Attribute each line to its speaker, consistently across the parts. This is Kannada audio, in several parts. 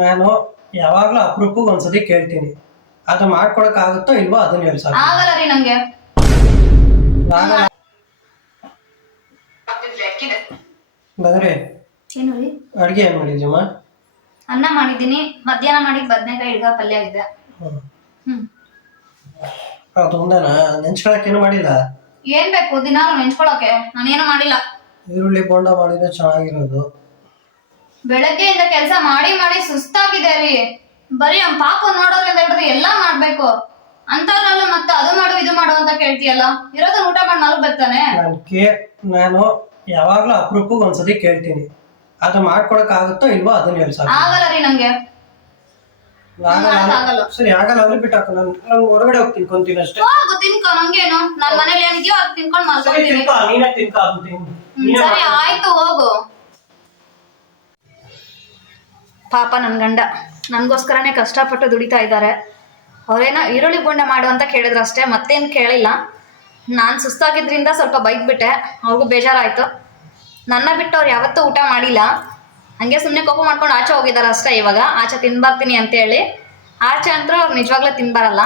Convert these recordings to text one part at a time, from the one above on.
Speaker 1: ನಾನು ಯಾವಾಗ್ಲೂ ಅಪರೂಪಕ್ಕೆ ಒಂದ್ಸತಿ ಕೇಳ್ತೀನಿ. ಅದು ಮಾಡ್ಕೊಡಕ್ ಆಗುತ್ತೋ ಇಲ್ವೋ ಅದನ್ನ ಹೇಳಿ ಸಾಕು
Speaker 2: ಆಗಲ್ಲ ರೀ ನಂಗೆ. ಏನು ರೀ?
Speaker 1: ಅಡ್ಗೆ ಏನ್ ಮಾಡಿದ್ಯಮ್ಮ?
Speaker 2: ಅನ್ನ ಮಾಡಿದ್ದೀನಿ. ಮಧ್ಯಾಹ್ನ ಮಾಡಿದ್ ಬದ್ನೆಕಾಯಿ ಇಡ್ಗ ಪಲ್ಯ ಇದೆ
Speaker 1: ಹ್ಮ್.
Speaker 2: ಹ್ಮ್.
Speaker 1: ಅದು ಒಂದೇನ? ನೆಂಚ್ಕೊಳಕ್ ಏನು ಮಾಡಿಲ್ಲ?
Speaker 2: ಏನ್ ಬೇಕು? ದಿನಾಲು ನೆನ್ಸ್ಕೊಳಕ್ಕೆ ನಾನೇನು ಮಾಡಿಲ್ಲ.
Speaker 1: ಈರುಳ್ಳಿ ಬೋಂಡ ಮಾಡಿದ್ರೆ ಚೆನ್ನಾಗಿರೋದು.
Speaker 2: ಬೆಳಗ್ಗೆಯಿಂದ ಕೆಲಸ ಮಾಡಿ ಮಾಡಿ ಸುಸ್ತಾಗಿದೆ ರೀ ಬರೀ ಅವ್ನ್ ಪಾಪ ನೋಡೋದ್ರಿಂದ ಹಿಡಿದು ಎಲ್ಲಾ ಮಾಡ್ಬೇಕು. ಅಂತದ್ರಲ್ಲೂ ಮತ್ತೆ ಅದು ಮಾಡು ಇದು ಮಾಡು ಅಂತ ಕೇಳ್ತೀಯಲ್ಲ? ಇರೋದು ಊಟ ಮಾಡಿ ಮಲಗ್ಬೇಕಾನೆ
Speaker 1: ನಾನು ಕೇ ನಾನು ಯಾವಾಗ್ಲೂ ಅಪರೂಪಕ್ಕೆ ಒಂದ್ಸತಿ ಕೇಳ್ತೀನಿ. ಅದು ಮಾಡ್ಕೊಡಕ್ ಆಗುತ್ತೋ ಇಲ್ವೋ ಅದನ್ನ ಹೇಳಿ ಸಾಕು.
Speaker 2: ಆಗಲ್ಲ ರೀ ನಂಗೆ.
Speaker 1: ಆಗಲ್ಲ
Speaker 2: ಆಗಲ್ಲ.
Speaker 1: ಸರಿ ಆಗಲ್ಲ ಅಂದ್ರೆ ಬಿಟ್ಟಾಕು ನಾನು ನಾನು ಹೊರಗಡೆ ಹೋಗಿ ತಿನ್ಕೊಂತೀನಿ ಅಷ್ಟೇ.
Speaker 2: ಹೋಗು ತಿನ್ಕೊ ನಂಗೇನು? ನನ್ ಮನೇಲಿ ಏನಿದೆಯೋ ಅದು ತಿನ್ಕೊಂಡ್
Speaker 1: ಸರಿ
Speaker 2: ಮಲ್ಕೊಳ್ತೀನಿ
Speaker 1: ತಿನ್ಕೋ ನೀನೇ ತಿನ್ಕೋ ಅದನ್ನ ತಿನ್ನು.
Speaker 2: ಹ್ಮ್,
Speaker 1: ನೀನೇ
Speaker 2: ಸರಿ. ಆಯ್ತು ಹೋಗು. ಪಾಪ ನನ್ನ ಗಂಡ. ನನಗೋಸ್ಕರನೇ ಕಷ್ಟಪಟ್ಟು ದುಡಿತಾ ಇದ್ದಾರೆ. ಅವರೇನೋ ಈರುಳ್ಳಿ ಬೋಂಡ ಮಾಡು ಅಂತ ಕೇಳಿದ್ರು ಅಷ್ಟೇ ಮತ್ತೇನು ಕೇಳಿಲ್ಲ. ನಾನು ಸುಸ್ತಾಗಿದ್ದರಿಂದ ಸ್ವಲ್ಪ ಬೈದ್ಬಿಟ್ಟೆ, ಅವ್ರಿಗೂ ಬೇಜಾರಾಯಿತು. ನನ್ನ ಬಿಟ್ಟು ಅವ್ರು ಯಾವತ್ತೂ ಊಟ ಮಾಡಿಲ್ಲ. ಹಂಗೆ ಸುಮ್ಮನೆ ಕೋಪ ಮಾಡ್ಕೊಂಡು ಆಚೆ ಹೋಗಿದ್ದಾರೆ ಅಷ್ಟೇ ಇವಾಗ. ಆಚೆ ತಿನ್ಬರ್ತೀನಿ ಅಂತೇಳಿ ಆಚೆ ಅಂತೂ ಅವ್ರು ನಿಜವಾಗ್ಲೂ ತಿನ್ಬರಲ್ಲ.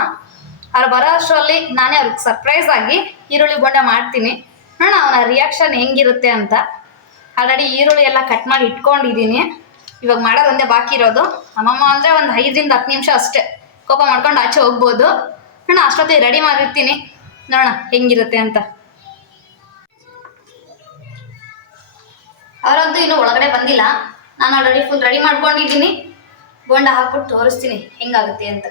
Speaker 2: ಅವ್ರು ಬರೋ ಅಷ್ಟರಲ್ಲಿ ನಾನೇ ಅವ್ರಿಗೆ ಸರ್ಪ್ರೈಸ್ ಆಗಿ ಈರುಳ್ಳಿ ಬೋಂಡ ಮಾಡ್ತೀನಿ. ನೋಡೋಣ ಅವನ ರಿಯಾಕ್ಷನ್ ಹೆಂಗಿರುತ್ತೆ ಅಂತ. ಆಲ್ರೆಡಿ ಈರುಳ್ಳಿ ಎಲ್ಲ ಕಟ್ ಮಾಡಿ ಇಟ್ಕೊಂಡಿದ್ದೀನಿ. ಇವಾಗ ಮಾಡೋದು ಒಂದೇ ಬಾಕಿ ಇರೋದು. ಅಮ್ಮಮ್ಮ ಅಂದರೆ ಒಂದು ಐದರಿಂದ ಹತ್ತು ನಿಮಿಷ ಅಷ್ಟೇ ಕೋಪ ಮಾಡ್ಕೊಂಡು ಆಚೆ ಹೋಗ್ಬೋದು. ಅಣ್ಣ, ಅಷ್ಟೊತ್ತಿಗೆ ರೆಡಿ ಮಾಡಿರ್ತೀನಿ. ನೋಡೋಣ, ಹೆಂಗಿರುತ್ತೆ ಅಂತ. ಅವರದ್ದು ಇನ್ನೂ ಒಳಗಡೆ ಬಂದಿಲ್ಲ. ನಾನು ಆಲ್ರೆಡಿ ಫುಲ್ ರೆಡಿ ಮಾಡ್ಕೊಂಡಿದ್ದೀನಿ. ಬೋಂಡ ಹಾಕ್ಬಿಟ್ಟು ತೋರಿಸ್ತೀನಿ ಹೆಂಗಾಗುತ್ತೆ ಅಂತ.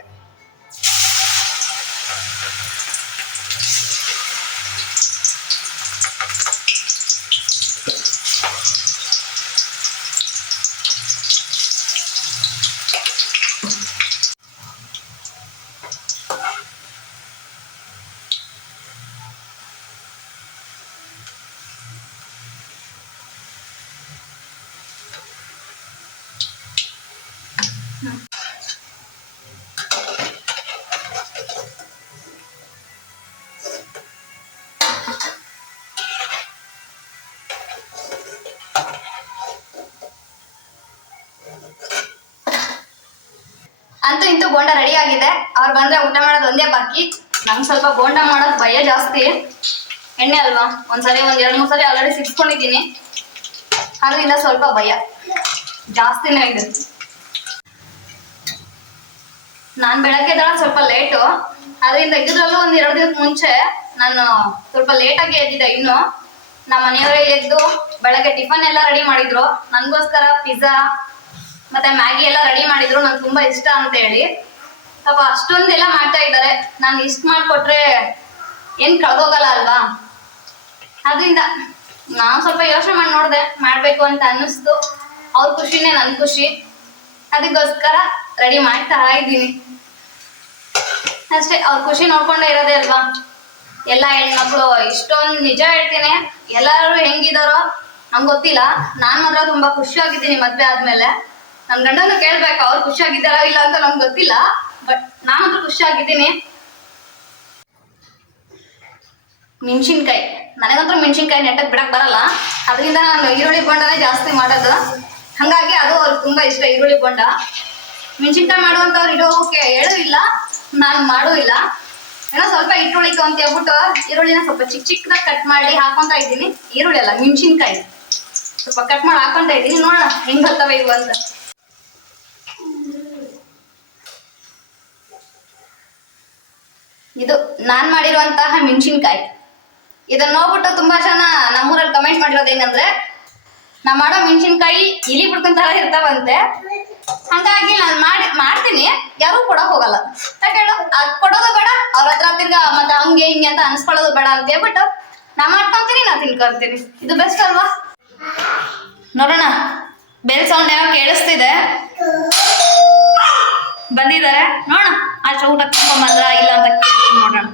Speaker 2: ಅಂತೂ ಇಂತೂ ಗೋಂಡ ರೆಡಿ ಆಗಿದೆ. ಅವ್ರು ಬಂದ್ರೆ ಊಟ ಮಾಡೋದು ಒಂದೇ ಬಾಕಿ. ನಂಗೆ ಸ್ವಲ್ಪ ಬೋಂಡ ಮಾಡೋದು ಭಯ ಜಾಸ್ತಿ. ಎಣ್ಣೆ ಅಲ್ವಾ? ಒಂದ್ಸರಿ, ಒಂದ್ ಎರಡ್ ಮೂರ್ ಸರಿ ಆಲ್ರೆಡಿ ಸಿಕ್ಸ್ಕೊಂಡಿದ್ದೀನಿ ಅದರಿಂದ ಸ್ವಲ್ಪ ಭಯ. ಜಾಸ್ತಿನೇ ಇದೆ. ನಾನ್ ಬೆಳಗ್ಗೆ ಎದ್ದೇಳ ಸ್ವಲ್ಪ ಲೇಟು ಅದರಿಂದ ಎದ್ದರಲ್ಲೂ ಒಂದ್ ಎರಡು ದಿವಸ ಮುಂಚೆ ನಾನು ಸ್ವಲ್ಪ ಲೇಟಾಗಿ ಎದ್ದಿದ್ದೆ ಇನ್ನು. ನಮ್ಮ ಮನೆಯವರೇ ಎದ್ದು ಬೆಳಗ್ಗೆ ಟಿಫನ್ ಎಲ್ಲ ರೆಡಿ ಮಾಡಿದ್ರು. ನನ್ಗೋಸ್ಕರ ಪಿಜ್ಜಾ ಮತ್ತೆ ಮ್ಯಾಗಿ ಎಲ್ಲ ರೆಡಿ ಮಾಡಿದ್ರು. ನಂಗೆ ತುಂಬಾ ಇಷ್ಟ ಅಂತ ಹೇಳಿ. ಪಾಪ ಅಷ್ಟೊಂದೆಲ್ಲ ಮಾಡ್ತಾ ಇದ್ದಾರೆ. ನಾನು ಇಷ್ಟ ಮಾಡ್ಕೊಟ್ರೆ ಏನ್ ಕಳ್ದೋಗಲ್ಲ ಅಲ್ವಾ? ಅದರಿಂದ ನಾನು ಸ್ವಲ್ಪ ಯೋಚನೆ ಮಾಡಿ ನೋಡಿದೆ, ಮಾಡ್ಬೇಕು ಅಂತ ಅನ್ನಿಸ್ತು. ಅವ್ರ ಖುಷಿನೇ ನನ್ನ ಖುಷಿ. ಅದಕ್ಕೋಸ್ಕರ ರೆಡಿ ಮಾಡ್ತಾ ಇದ್ದೀನಿ. ಅಷ್ಟೇ, ಅವ್ರ ಖುಷಿ ನೋಡ್ಕೊಂಡೇ ಇರೋದೇ ಅಲ್ವಾ? ಎಲ್ಲ ಹೆಣ್ಮಕ್ಳು, ಇಷ್ಟೊಂದು ನಿಜ ಹೇಳ್ತೀನಿ. ಎಲ್ಲರೂ ಹೆಂಗಿದಾರೋ ನಂಗೆ ಗೊತ್ತಿಲ್ಲ. ನಾನು ಮಾತ್ರ ತುಂಬಾ ಖುಷಿಯಾಗಿದ್ದೀನಿ ಮದ್ವೆ ಆದ್ಮೇಲೆ. ನನ್ನ ಗಂಡನು ಕೇಳ್ಬೇಕು, ಅವ್ರು ಖುಷಿಯಾಗಿದ್ದಾರೋ ಇಲ್ಲ ಅಂತ ನಂಗೆ ಗೊತ್ತಿಲ್ಲ. ಬಟ್ ನಾನಂತೂ ಖುಷಿಯಾಗಿದ್ದೀನಿ. ಮೆಣಸಿನ್ಕಾಯಿ ನನಗಂತೂ ಮೆಣಸಿನ್ಕಾಯಿ ನೆಟ್ಟಕ್ಕೆ ಬಿಡಕ್ಕೆ ಬರಲ್ಲ. ಅದರಿಂದ ನಾನು ಈರುಳ್ಳಿ ಬೋಂಡನೇ ಜಾಸ್ತಿ ಮಾಡೋದು. ಹಂಗಾಗಿ ಅದು ಅವ್ರಿಗೆ ತುಂಬಾ ಇಷ್ಟ, ಈರುಳ್ಳಿ ಬೋಂಡ. ಮೆಣಸಿನ್ಕಾಯಿ ಮಾಡುವಂತವ್ರು ಇಡೋಕೆ ಹೇಳೂ ಇಲ್ಲ, ನಾನು ಮಾಡೂ ಇಲ್ಲ. ಏನೋ ಸ್ವಲ್ಪ ಇಟ್ಟುಳಿಕ ಅಂತ ಹೇಳ್ಬಿಟ್ಟು ಈರುಳ್ಳಿನ ಸ್ವಲ್ಪ ಚಿಕ್ಕ ಚಿಕ್ಕದಾಗ ಕಟ್ ಮಾಡಿ ಹಾಕೊಂತ ಇದ್ದೀನಿ. ಈರುಳ್ಳಿ ಅಲ್ಲ, ಮೆಣಸಿನ್ಕಾಯಿ. ಸ್ವಲ್ಪ ಕಟ್ ಮಾಡಿ ಹಾಕೊಂತ ಇದ್ದೀನಿ. ನೋಡೋಣ, ಹೆಂಗ್ ಬರ್ತವೆ ಇವು ಅಂತ. ಇದು ನಾನ್ ಮಾಡಿರುವಂತಹ ಮೆಣಸಿನ್ಕಾಯಿ. ಇದನ್ನ ನೋಡ್ಬಿಟ್ಟು ತುಂಬಾ ಜನ ನಮ್ಮೂರಲ್ಲಿ ಕಮೆಂಟ್ ಮಾಡಿರೋದು ಏನಂದ್ರೆ ನಾ ಮಾಡೋ ಮೆಣಸಿನ್ಕಾಯಿ ಇಲಿ ಬಿಡ್ಕೊಂತಾರ ಇರ್ತಾವಂತೆ. ಹಂಗಾಗಿ ನಾನು ಮಾಡಿ, ಮಾಡ್ತೀನಿ. ಯಾರು ಕೊಡಕ್ ಹೋಗಲ್ಲ. ಯಾಕೆ ಹೇಳು, ಅದ್ ಕೊಡೋದು ಬೇಡ, ಅವ್ರ ಹತ್ರ ತಿರ್ಗಾ ಮತ್ತೆ ಹಂಗೆ ಹಿಂಗೆ ಅಂತ ಅನ್ಸ್ಕೊಳ್ಳೋದು ಬೇಡ ಅಂತ ಹೇಳ್ಬಿಟ್ಟು ನಾ ಮಾಡ್ಕೊಂತೀನಿ ನಾ ತಿನ್ಕೊಂತೀನಿ. ಇದು ಬೆಸ್ಟ್ ಅಲ್ವಾ? ನೋಡೋಣ. ಬೆಲ್ ಸೌಂಡ್ ಏನೋ ಕೇಳಿಸ್ತಿದೆ. ಬಂದಿದ್ದಾರೆ. ನೋಡೋಣ. ಅಷ್ಟು ಊಟ ತಿನ್ಕೊಂಬಂದ್ರ ಇಲ್ಲ ಅಂತ ನೋಡೋಣ.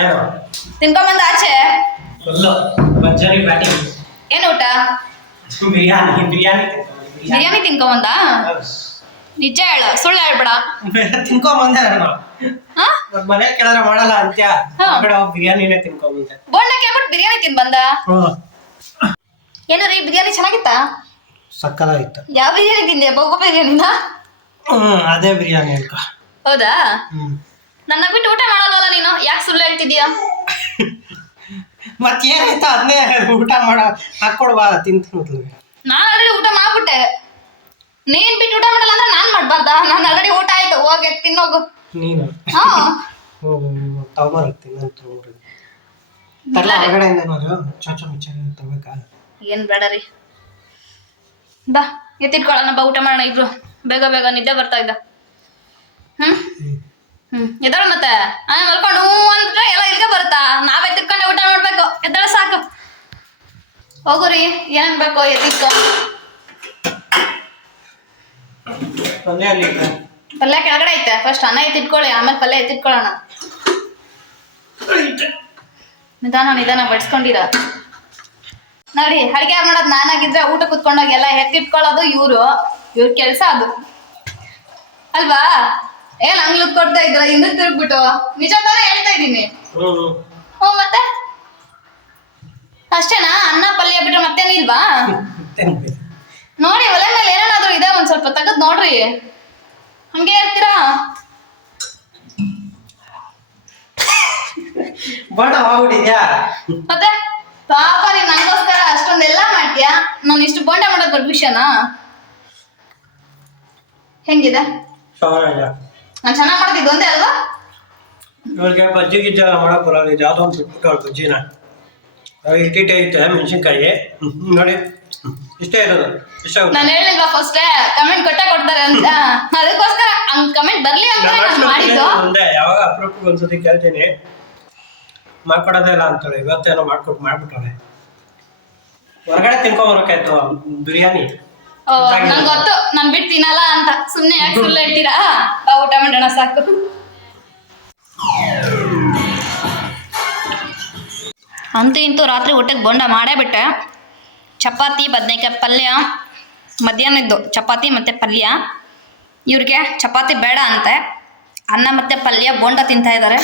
Speaker 2: ಏನು ತಿನ್ಕೊಂಬಂದ ಆಚೆ.
Speaker 1: ಫುಲ್ಲು ಭರ್ಜರಿ ಬ್ಯಾಟಿಂಗ್.
Speaker 2: ಏನು ಊಟ?
Speaker 1: ಬಿರಿಯಾನಿ ಬಿರಿಯಾನಿ ಬಿರಿಯಾನಿ
Speaker 2: ತಿನ್ಕೊಂಬಂದ? ನಿಜ ಹೇಳು ಸುಳ್ಳು ಹೇಳ್ಬೇಡ.
Speaker 1: ತಿನ್ಕೊಂಬಂದೆ ನಾನು.
Speaker 2: ಹಾ?
Speaker 1: ಮನೆ ಕೇಳಿದ್ರೆ ಮಾಡಲ್ಲ ಅಂತ್ಯ. ಹೊರಗಡೆ ಹೋಗಿ ಬಿರಿಯಾನಿನೇ ತಿನ್ಕೊಂಬಂದೆ.
Speaker 2: ಬೋಂಡ ಕೇಳ್ಬಿಟ್ಟು ಬಿರಿಯಾನಿ ತಿಂದ್ ಬಂದ ಏನು ರೀ ಬಿರಿಯಾನಿ ಚೆನ್ನಾಗಿತ್ತಾ?
Speaker 1: ಸಕ್ಕದಾಗಿತ್ತು.
Speaker 2: ಯಾವ ಬಿರಿಯಾನಿ ತಿಂದೆ? ಬೊಬ್ಬ ಬಿರಿಯಾನಿನ
Speaker 1: ಹ್ಮ್ ಅದೇ ಬಿರಿಯಾನಿ ಅನ್ಕ.
Speaker 2: ಹೌದಾ?
Speaker 1: ಹ್ಮ್.
Speaker 2: ನನ್ನ ಬಿಟ್ಟು ಊಟ ಮಾಡಲ್ವಲ್ಲ ನೀನು? ಯಾಕೆ ಸುಳ್ಳು ಹೇಳ್ತಿದೀಯ
Speaker 1: ಮತ್ ಏನಾಯ್ತು ಅದನ್ನೇ ಊಟ ಮಾಡ. ಹಾಕೊಡ್ಬಾ ತಿಂತ
Speaker 2: ನಾನು ಆಲ್ರೆಡಿ ಊಟ ಮಾಡ್ಬಿಟ್ಟೆ. ನೀನ್ ಬಿಟ್ಟು ಊಟ ಮಾಡಲ್ಲ ಅಂದ್ರೆ ನಾನ್ ಮಾಡ್ಬಾರ್ದ? ನಾನು ಆಲ್ರೆಡಿ ಊಟ ಆಯ್ತು. ಹೋಗಿ ತಿನ್ನೋಗು
Speaker 1: ನೀನು?
Speaker 2: ಹಾ.
Speaker 1: ತಗೊಂಬರ್ತೀನಿ ನಾನು ತಗೊಂಬರ್ತೀನಿ ತರಲ ಹೊರಗಡೆಯಿಂದ ಏನಾದ್ರು ಚೊಚ್ಚ ಮಿಚ್ಚ ತಗೋಬೇಕಾ
Speaker 2: ಏನ್ ಬೇಡ ರೀ. ಬಾ ಎತ್ತಿಟ್ಕೊಳ್ಳೋಣ ಬಾ ಊಟ ಮಾಡೋಣ ಇಬ್ರು. ಬೇಗ ಬೇಗ ನಿದ್ದೆ ಬರ್ತಾ ಇದ್ದ ಹ್ಮ್.
Speaker 1: ಹ್ಮ್.
Speaker 2: ಎದ್ದಾಳ ಮತ್ತೆ? ಆ ಮಲ್ಕೊಂಡು ಹ್ಞೂ ಅಂದ್ರೆ ಎಲ್ಲ ಇಲ್ಲಿಗೆ ಬರುತ್ತಾ? ನಾವೇ ತಿರ್ಕೊಂಡು ಊಟ ಮಾಡ್ಬೇಕು. ಎದ್ದಾಳ ಸಾಕು. ಹೋಗು ರೀ. ಬೇಕೋ
Speaker 1: ಅಲ್ಲಿ
Speaker 2: ಪಲ್ಯ ಕೆಳಗಡೆ ಐತೆ. ಫಸ್ಟ್ ಅನ್ನ ಎತ್ತಿಟ್ಕೊಳ್ಳಿ ಆಮೇಲೆ ಪಲ್ಯ ಎತ್ತಿಟ್ಕೊಳ್ಳೋಣ. ನಿಧಾನ ನಿಧಾನ ಬಡ್ಸ್ಕೊಂಡಿರ. ನೋಡಿ ಅಡಿಗೆ ಮಾಡೋದು? ನಾನಾಗಿದ್ರೆ ಊಟ ಕುತ್ಕೊಂಡಾಗ ಎಲ್ಲ ಎತ್ತಿಟ್ಕೊಳ್ಳೋದು ಇವರು. ಇವ್ರ ಕೆಲಸ ಅದು. ಅಲ್ವಾ? ಏನ್ ಹಂಗ್ ಲುಕ್ ಕೊಡ್ತಾ ಇದ್ರ ಹಿಂದಕ್ ತಿರುಗ್ಬಿಟ್ಟು. ನಿಜ ತಾನೇ ಹೇಳ್ತಾ ಇದ್ದೀನಿ.
Speaker 1: ಹ್ಮ್
Speaker 2: ಮತ್ತೆ? ಅಷ್ಟೇನಾ? ಅನ್ನ ಪಲ್ಯ ಬಿಟ್ರೆ ಮತ್ತೇನಿಲ್ವಾ ನೋಡಿ ಒಲೆ ಮೇಲೆ ಏನೇನಾದ್ರೂ ಇದೆ ಒಂದ್ ಸ್ವಲ್ಪ ತೆಗೆದ್ ನೋಡ್ರಿ. ಹಂಗೆ ಇರ್ತೀರಾ? ಮತ್ತೆ? ಪಾಪ ನೀನ್ ನಂಗೋಸ್ಕರ ಅಷ್ಟೊಂದೆಲ್ಲ ಮಾಡ್ತೀಯಾ? ನಾನು ಇಷ್ಟು ಬೋಂಡೆ ಮಾಡೋದ್ ದೊಡ್ಡ ವಿಷಯನಾ ಹೆಂಗಿದೆ? ನಾನು ಚೆನ್ನಾಗ್ ಮಾಡ್ತಿದ್ದು ಒಂದೇ ಅಲ್ವಾ?
Speaker 1: ಇವ್ರಿಗೆ ಬಜ್ಜಿ ಗಿಜ್ಜ ಮಾಡಕ್ ಬರಲ್ಲ ಇದು ಯಾವ್ದೋ ಒಂದು ಬಿಟ್ಬಿಟ್ಟು ಅವ್ರ ಬಜ್ಜಿನ. ಇಟ್ಟಿಟ್ಟೆ ಐತೆ ಮೆಣಸಿನ್ಕಾಯಿ. ನೋಡಿ. ಇಷ್ಟೇ ಇರೋದು ಇಷ್ಟ.
Speaker 2: ನಾನು ಹೇಳಿಲ್ವಾ ಫಸ್ಟೇ ಕಮೆಂಟ್ ಕೊಟ್ಟೆ ಕೊಡ್ತಾರೆ ಅಂತ. ಅದಕ್ಕೋಸ್ಕರ ಹಂಗ್ ಕಮೆಂಟ್ ಬರ್ಲಿ ಅಂತ
Speaker 1: ನಾನ್
Speaker 2: ಮಾಡಿದ್ದು.
Speaker 1: ಒಂದೇ ಮುಂದೆ ಯಾವಾಗ ಅಪರೂಪಕ್ಕೆ ಒಂದ್ಸತಿ ಕೇಳ್ತೀನಿ. ಮಾಡ್ಕೊಡೋದೇ ಇಲ್ಲ ಅಂತಾಳೆ ಇವತ್ತೇನೋ ಮಾಡ್ಕೊಟ್ಟು ಮಾಡ್ಬಿಟ್ಟವಳೆ. ಹೊರಗಡೆ ತಿನ್ಕೊಂಬರಕಾಯ್ತು ಬಿರಿಯಾನಿ.
Speaker 2: ನಂಗೆ ಗೊತ್ತು, ನಾನ್ ಬಿಟ್ಟು ತಿನ್ನಲ್ಲ ಅಂತ. ಸುಮ್ನೆ ಯಾಕೆ ಸುಳ್ಳು ಬಾ ಊಟ ಮಾಡೋಣ, ಸಾಕು. ಅಂತೂ ಇಂತೂ ರಾತ್ರಿ ಊಟಕ್ಕೆ ಬೋಂಡ ಮಾಡೇ ಬಿಟ್ಟೆ. ಚಪಾತಿ, ಬದನೆಕಾಯಿ ಪಲ್ಯ ಮಧ್ಯಾಹ್ನದ್ದು ಚಪಾತಿ ಮತ್ತು ಪಲ್ಯ. ಇವ್ರಿಗೆ ಚಪಾತಿ ಬೇಡ ಅಂತೆ. ಅನ್ನ ಮತ್ತು ಪಲ್ಯ, ಬೋಂಡ ತಿಂತಾ ಇದ್ದಾರೆ